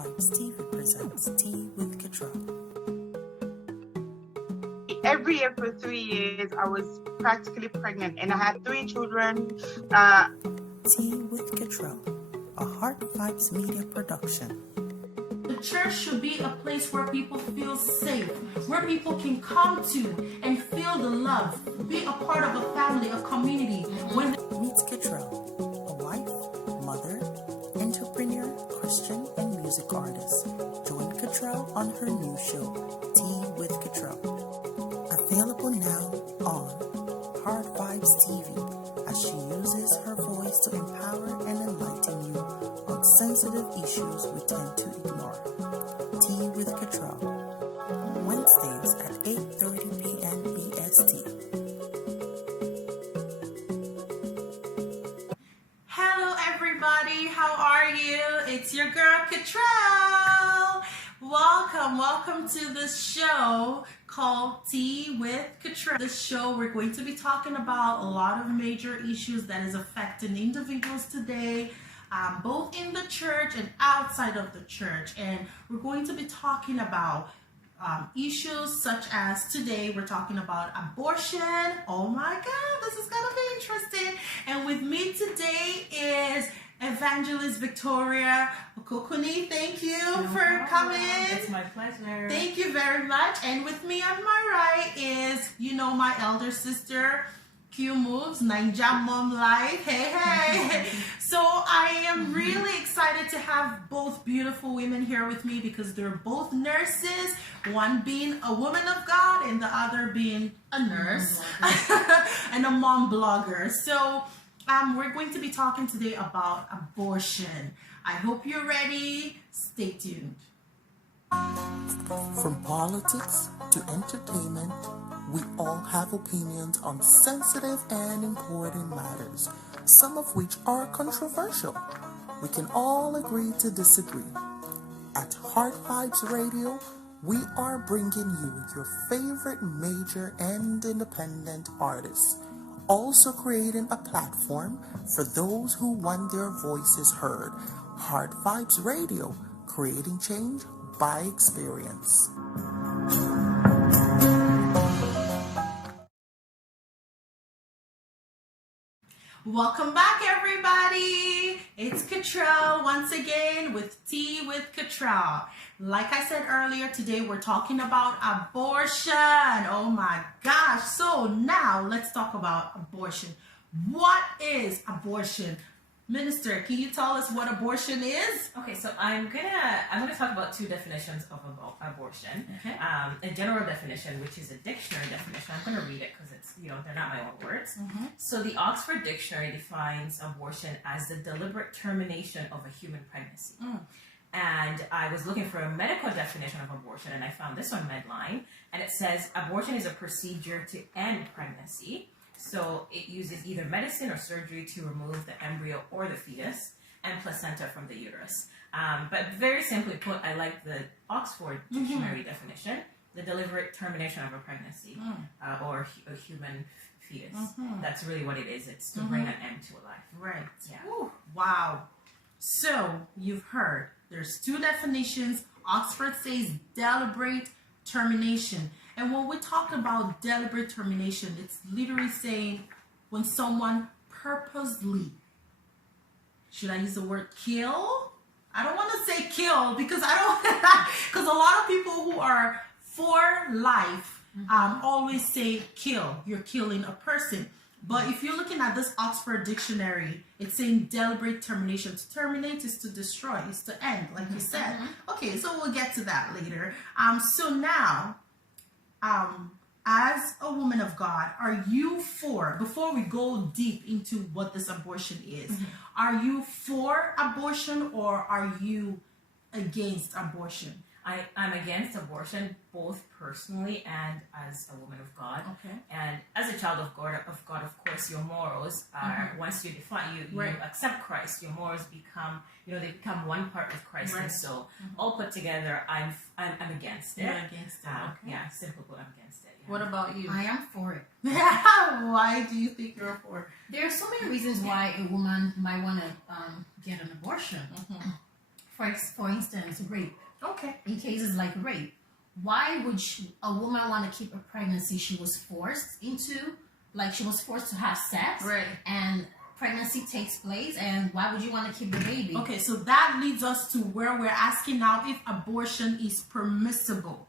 Vibes TV presents Tea with Katriel. Every year for 3 years, I was practically pregnant, and I had 3 children. Tea with Katriel, a Heart Vibes Media production. The church should be a place where people feel safe, where people can come to and feel the love, be a part of a family, a community. When Meets Katriel, a wife, mother, entrepreneur, Christian, and music artist. Join Katriel on her new show, Tea with Katriel. Available now on Heart Vibes TV as she uses her voice to empower and enlighten you on sensitive issues we tend to ignore. Tea with Katriel, Wednesdays at 8:30 p.m. EST. Hello everybody, how are you? It's your girl Katriel. Welcome to this show called Tea with Katriel. This show we're going to be talking about a lot of major issues that is affecting individuals today, both in the church and outside of the church. And we're going to be talking about issues such as today we're talking about abortion. Oh my God, this is gonna be interesting. And with me today is Evangelist Victoria Okokuni. Thank you for coming. It's my pleasure. Thank you very much. And with me on my right is, my elder sister, Q Moves, Ninja Mom Life. Hey. So I am really excited to have both beautiful women here with me because they're both nurses, one being a woman of God and the other being a nurse and a mom blogger. So we're going to be talking today about abortion. I hope you're ready. Stay tuned. From politics to entertainment, we all have opinions on sensitive and important matters, some of which are controversial. We can all agree to disagree. At Heart Vibes Radio, we are bringing you your favorite major and independent artists, also creating a platform for those who want their voices heard. Heart Vibes Radio, creating change by experience. Welcome back, everybody. It's Katriel once again with Tea with Katriel. Like I said earlier, today we're talking about abortion. Oh my gosh. So now let's talk about abortion. What is abortion? Minister, can you tell us what abortion is? Okay, so I'm gonna talk about two definitions of abortion. Okay. A general definition, which is a dictionary definition. I'm gonna read it because it's they're not my own words. Mm-hmm. So the Oxford Dictionary defines abortion as the deliberate termination of a human pregnancy. And I was looking for a medical definition of abortion, and I found this on Medline, and it says abortion is a procedure to end pregnancy. So it uses either medicine or surgery to remove the embryo or the fetus and placenta from the uterus. But very simply put, I like the Oxford Dictionary definition, the deliberate termination of a pregnancy or a human fetus. That's really what it is. It's to bring an end to a life. Right. Yeah. Ooh, wow. So you've heard there's two definitions. Oxford says deliberate termination. And when we talk about deliberate termination, it's literally saying when someone purposely, should I use the word kill? I don't want to say kill because because a lot of people who are for life always say kill. You're killing a person. But if you're looking at this Oxford Dictionary, it's saying deliberate termination. To terminate is to destroy, is to end, like you said. Okay, so we'll get to that later. So now, as a woman of God, are you for, before we go deep into what this abortion is, are you for abortion or are you against abortion? I'm against abortion, both personally and as a woman of God. Okay. And as a child of God, of course, your morals are, once you define, you accept Christ, your morals become, they become one part with Christ. Right. And so all put together, I'm against it. You're against it. Okay. Yeah, simply put, I'm against it. Yeah. What about you? I am for it. Why do you think you're for it? There are so many reasons why a woman might want to get an abortion. for instance, rape. Okay. In cases like rape, why would a woman want to keep a pregnancy she was forced into? Like she was forced to have sex, Right. and pregnancy takes place, and why would you want to keep the baby? Okay, so that leads us to where we're asking now if abortion is permissible.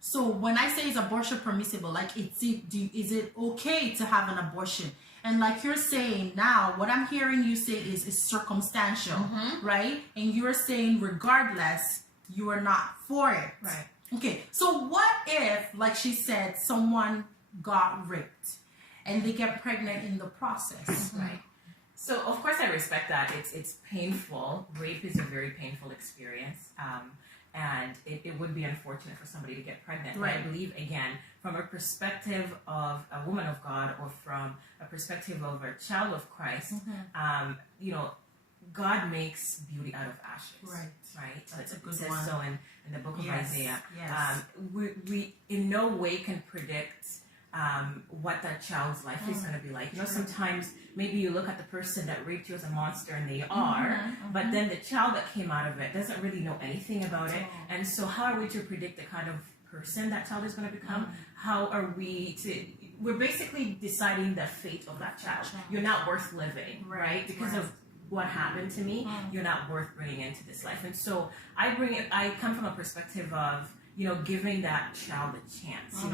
So when I say is abortion permissible, like is it okay to have an abortion? And like you're saying now, what I'm hearing you say is circumstantial, right? And you're saying regardless, you are not for it. Right. Okay, so what if, like she said, someone got raped and they get pregnant in the process? Right. So of course I respect that. It's painful. Rape is a very painful experience. And it would be unfortunate for somebody to get pregnant. Right. But I believe, again, from a perspective of a woman of God or from a perspective of a child of Christ, God makes beauty out of ashes. Right. Right? That's a good it says one. so in the book of Yes, Isaiah. yes. We in no way can predict what that child's life is going to be like. Sometimes maybe you look at the person that raped you as a monster and they are, but then the child that came out of it doesn't really know anything about it. And so how are we to predict the kind of person that child is going to become? How are we to... We're basically deciding the fate of that child. You're not worth living, right? Because of what happened to me, you're not worth bringing into this life. And so I come from a perspective of, giving that child a chance.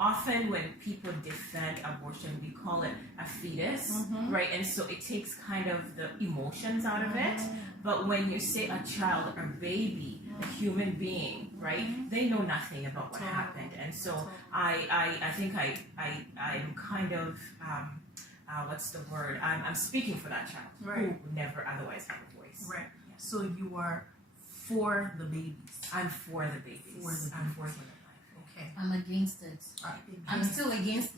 Often when people defend abortion, we call it a fetus, right? And so it takes kind of the emotions out of it. But when you say a child, a baby, a human being, right? They know nothing about what happened. And so I think I'm kind of, what's the word? I'm speaking for that child who would never otherwise have a voice. Right. Yeah. So you are for the babies. I'm for the babies. I'm for human life. Okay. I'm against it. I'm still against,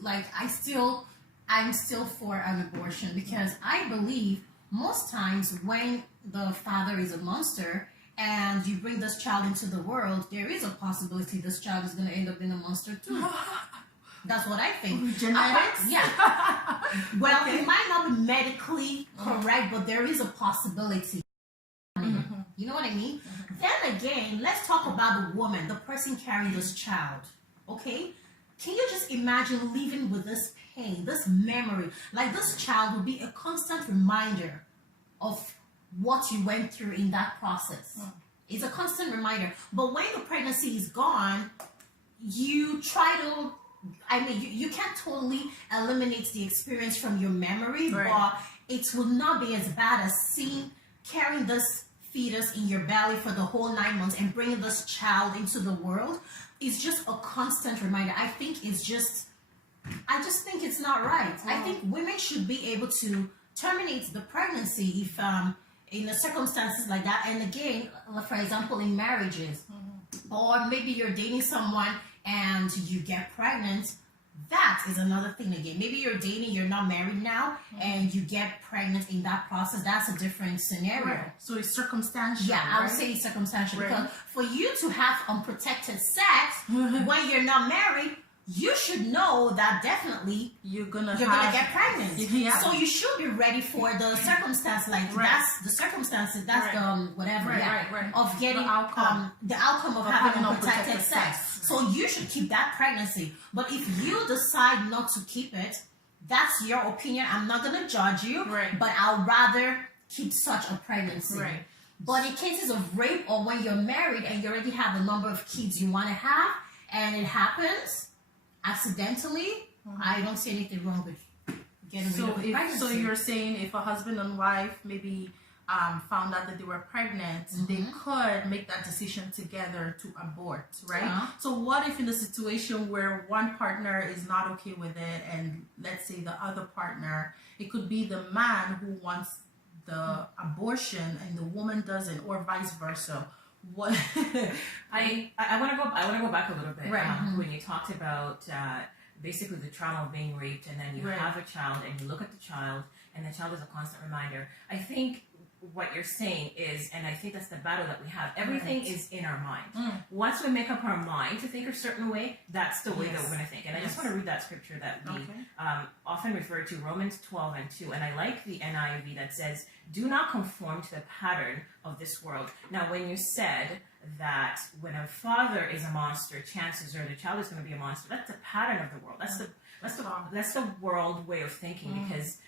I'm still for an abortion because I believe most times when the father is a monster and you bring this child into the world, there is a possibility this child is going to end up being a monster too. That's what I think. Genetics? Yeah. Well, it might not be medically correct, but there is a possibility. You know what I mean? Then again, let's talk about the woman, the person carrying this child. Okay? Can you just imagine living with this pain, this memory? Like this child will be a constant reminder of what you went through in that process. It's a constant reminder. But when the pregnancy is gone, you try to, you can't totally eliminate the experience from your memory, but it will not be as bad as carrying this fetus in your belly for the whole 9 months and bringing this child into the world. It's just a constant reminder. I just think it's not right. I think women should be able to terminate the pregnancy if in the circumstances like that. And again, for example, in marriages, or maybe you're dating someone and you get pregnant. That is another thing again. Maybe you're dating, you're not married now, and you get pregnant in that process. That's a different scenario. Right. So it's circumstantial. Yeah, I would say it's circumstantial. Because for you to have unprotected sex when you're not married, you should know that definitely you're gonna get pregnant. Yeah. So you should be ready for the circumstance. Like that's the circumstances. That's the whatever. Of getting the outcome of having unprotected sex. So you should keep that pregnancy. But if you decide not to keep it, that's your opinion. I'm not gonna judge you. But I'll rather keep such a pregnancy. But in cases of rape or when you're married and you already have the number of kids you want to have, and it happens accidentally, I don't see anything wrong with getting rid of the pregnancy. So you're saying if a husband and wife maybe found out that they were pregnant, they could make that decision together to abort, right? So what if in a situation where one partner is not okay with it and let's say the other partner, it could be the man who wants the abortion and the woman doesn't, or vice versa. What I want to go back a little bit when you talked about basically the trauma of being raped, and then you have a child and you look at the child and the child is a constant reminder. I think what you're saying is, and I think that's the battle that we have, everything is in our mind. Once we make up our mind to think a certain way, that's the way that we're going to think. And I just want to read that scripture that we often refer to, Romans 12:2. And I like the NIV that says, do not conform to the pattern of this world. Now, when you said that when a father is a monster, chances are the child is going to be a monster, that's the pattern of the world. That's the world way of thinking, because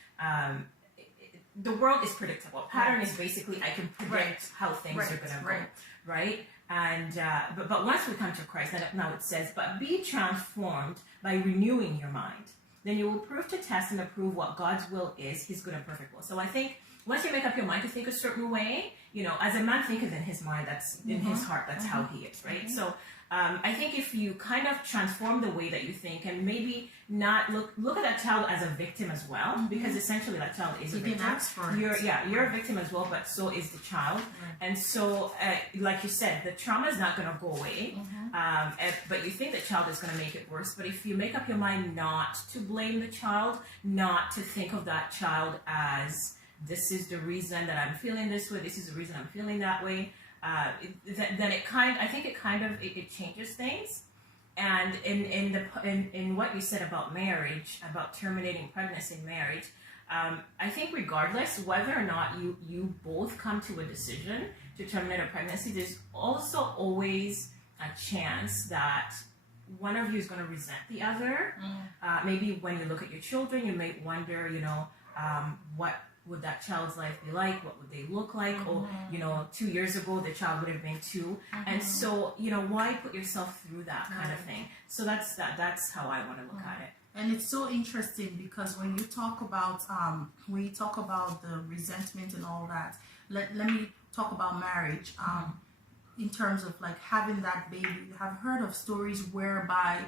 the world is predictable. Pattern is basically I can predict how things are going to go, right? And but once we come to Christ, now it says, but be transformed by renewing your mind. Then you will prove to test and approve what God's will is, His good and perfect will. So I think once you make up your mind to think a certain way, as a man thinketh in his mind, that's in his heart, that's how he is, right? So I think if you kind of transform the way that you think, and maybe not look at that child as a victim as well, because essentially that child is a victim. You're a victim as well, but so is the child. And so, like you said, the trauma is not going to go away, but you think the child is going to make it worse. But if you make up your mind not to blame the child, not to think of that child as, this is the reason that I'm feeling this way, this is the reason I'm feeling that way, then it changes things. And in what you said about marriage, about terminating pregnancy in marriage, I think regardless whether or not you both come to a decision to terminate a pregnancy, there's also always a chance that one of you is going to resent the other. Maybe when you look at your children, you may wonder, what would that child's life be like? What would they look like? Or, 2 years ago, the child would have been 2. And so, why put yourself through that kind of thing? So that's how I want to look at it. And it's so interesting because when you talk about the resentment and all that, let me talk about marriage. In terms of like having that baby, I've heard of stories whereby,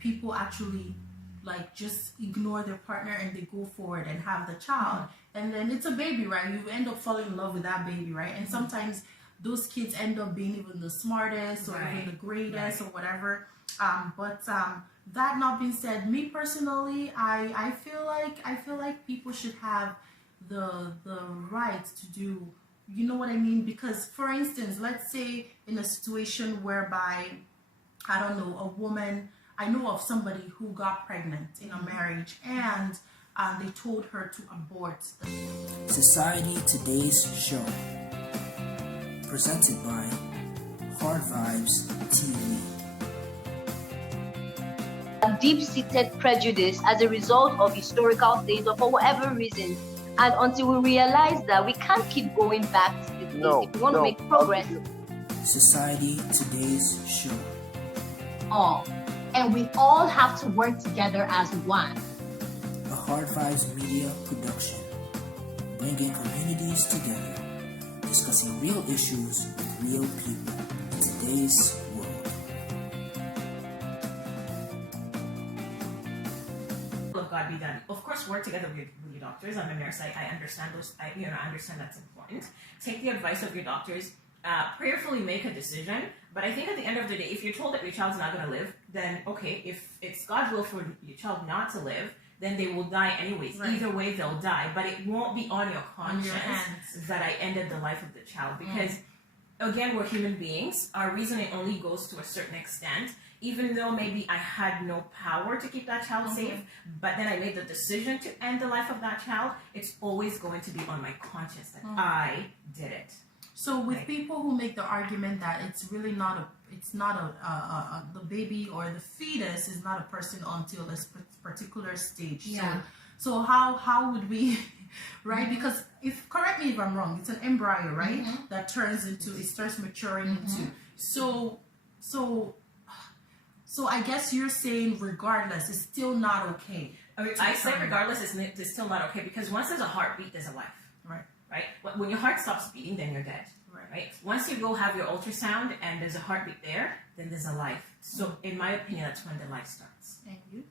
people actually like just ignore their partner and they go forward and have the child, and then it's a baby, right? You end up falling in love with that baby, right? And sometimes those kids end up being even the smartest or even the greatest or whatever. But that not being said, me personally, I feel like people should have the right to do, you know what I mean? Because for instance, let's say in a situation whereby, I don't know, a woman, I know of somebody who got pregnant in a marriage and they told her to abort. Society Today's Show, presented by Hard Vibes TV. Deep-seated prejudice as a result of historical things or for whatever reason, and until we realize that we can't keep going back to the things if we want to make progress. Society Today's Show. And we all have to work together as one. A Hard Vibes Media production, bringing communities together, discussing real issues with real people in today's world. Will of God be done. Of course, work together with your doctors. I'm a nurse. I understand those. I understand that's important. Take the advice of your doctors. Prayerfully make a decision. But I think at the end of the day, if you're told that your child's not going to live, then okay, if it's God's will for your child not to live, then they will die anyways. Either way, they'll die. But it won't be on your conscience that I ended the life of the child. Because, again, we're human beings. Our reasoning only goes to a certain extent. Even though maybe I had no power to keep that child safe, but then I made the decision to end the life of that child, it's always going to be on my conscience that I did it. So with people who make the argument that it's really not the baby or the fetus is not a person until a particular stage. So how would we, right? Because correct me if I'm wrong, it's an embryo, right? That it starts maturing into. So I guess you're saying regardless, it's still not okay. I say regardless, it's still not okay, because once there's a heartbeat, there's a life. Right? When your heart stops beating, then you're dead. Right? Once you go have your ultrasound and there's a heartbeat there, then there's a life. So in my opinion, that's when the life starts. And you?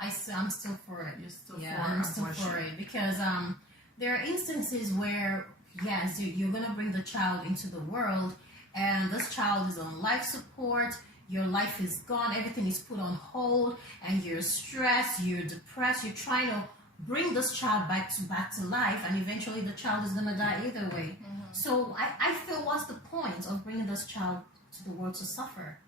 I'm still for it. You're still for I'm still for it, because there are instances where, yes, you're going to bring the child into the world and this child is on life support, your life is gone, everything is put on hold, and you're stressed, you're depressed, you're trying to bring this child back to life, and eventually the child is gonna die either way. So I feel, what's the point of bringing this child to the world to suffer?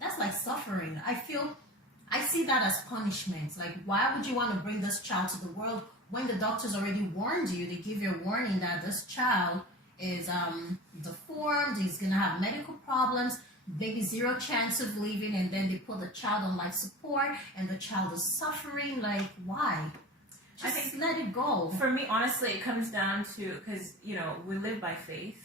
That's like suffering. I see that as punishment. Like, why would you want to bring this child to the world when the doctors already warned you? They give you a warning that this child is deformed, he's gonna have medical problems, maybe 0 chance of living, and then they put the child on life support, and the child is suffering. Like, why? I think let it go. For me, honestly, it comes down to, because, we live by faith.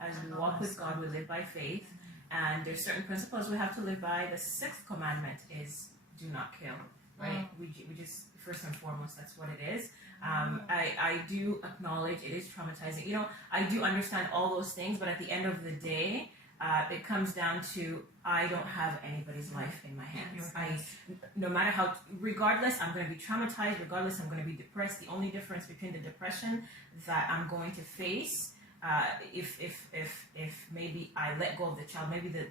As we walk with God, we live by faith. And there's certain principles we have to live by. The 6th commandment is do not kill, right? We just, first and foremost, that's what it is. I do acknowledge it is traumatizing. I do understand all those things, but at the end of the day, it comes down to, I don't have anybody's life in my hands. No matter how, regardless, I'm going to be traumatized. Regardless, I'm going to be depressed. The only difference between the depression that I'm going to face, if maybe I let go of the child, maybe the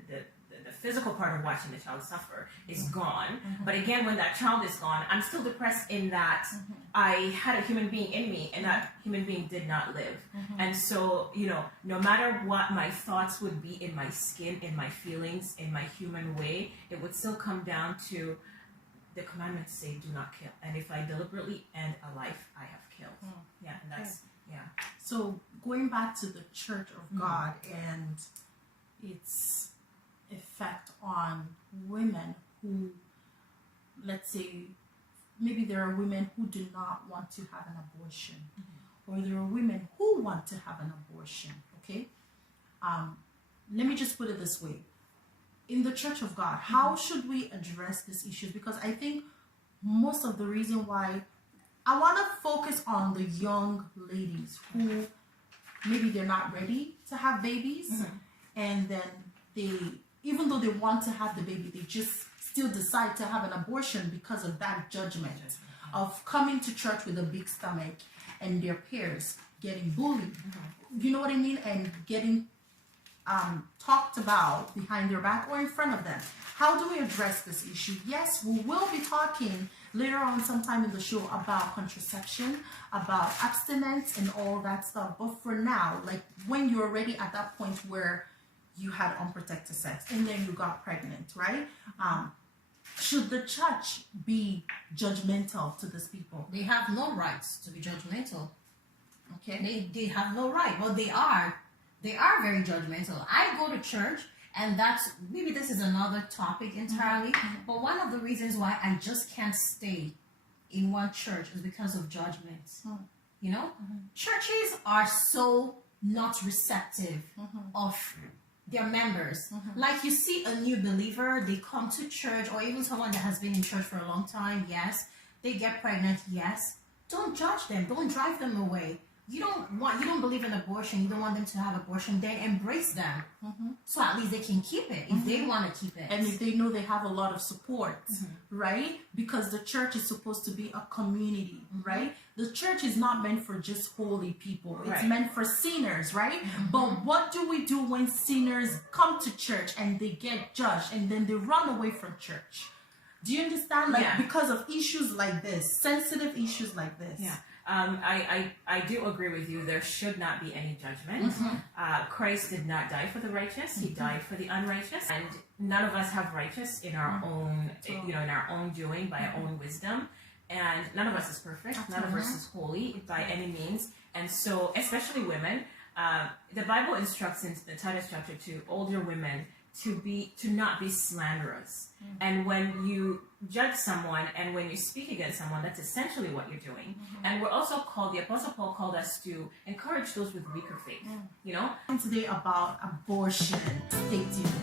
physical part of watching the child suffer is gone. But again, when that child is gone, I'm still depressed in that I had a human being in me, and that human being did not live. And so, no matter what my thoughts would be in my skin, in my feelings, in my human way, it would still come down to the commandments say, do not kill. And if I deliberately end a life, I have killed. Yeah, and that's, So going back to the Church of God and its effect on women who, let's say, maybe there are women who do not want to have an abortion, or there are women who want to have an abortion, okay? Let me just put it this way. In the Church of God, how should we address these issues? Because I think most of the reason why I want to focus on the young ladies who maybe they're not ready to have babies, and then they, even though they want to have the baby, they just still decide to have an abortion because of that judgment of coming to church with a big stomach and their peers getting bullied. You know what I mean? And getting talked about behind their back or in front of them. How do we address this issue? Yes, we will be talking later on sometime in the show about contraception, about abstinence and all that stuff. But for now, like when you're already at that point where you had unprotected sex and then you got pregnant, right? Should the church be judgmental to these people? They have no rights to be judgmental. Okay. They have no right. Well, they are very judgmental. I go to church, and that's, maybe this is another topic entirely, but one of the reasons why I just can't stay in one church is because of judgment. Churches are so not receptive of their members. Like, you see a new believer, they come to church, or even someone that has been in church for a long time, yes, they get pregnant, yes. Don't judge them, don't drive them away. You don't believe in abortion, you don't want them to have abortion, then embrace them. So at least they can keep it if they want to keep it. And if they know they have a lot of support, right? Because the church is supposed to be a community, right? The church is not meant for just holy people. It's meant for sinners, right? But what do we do when sinners come to church and they get judged and then they run away from church? Do you understand? Like, because of issues like this, sensitive issues like this. Yeah. I do agree with you. There should not be any judgment. Christ did not die for the righteous. He died for the unrighteous. And none of us have righteous in our own, in our own doing, by our own wisdom. And none of us is perfect. None of us is holy by any means. And so, especially women, the Bible instructs in the Titus chapter 2, older women to not be slanderous. And when you judge someone and when you speak against someone, that's essentially what you're doing. And we're also called, the Apostle Paul called us to encourage those with weaker faith, Today about abortion. Stay tuned.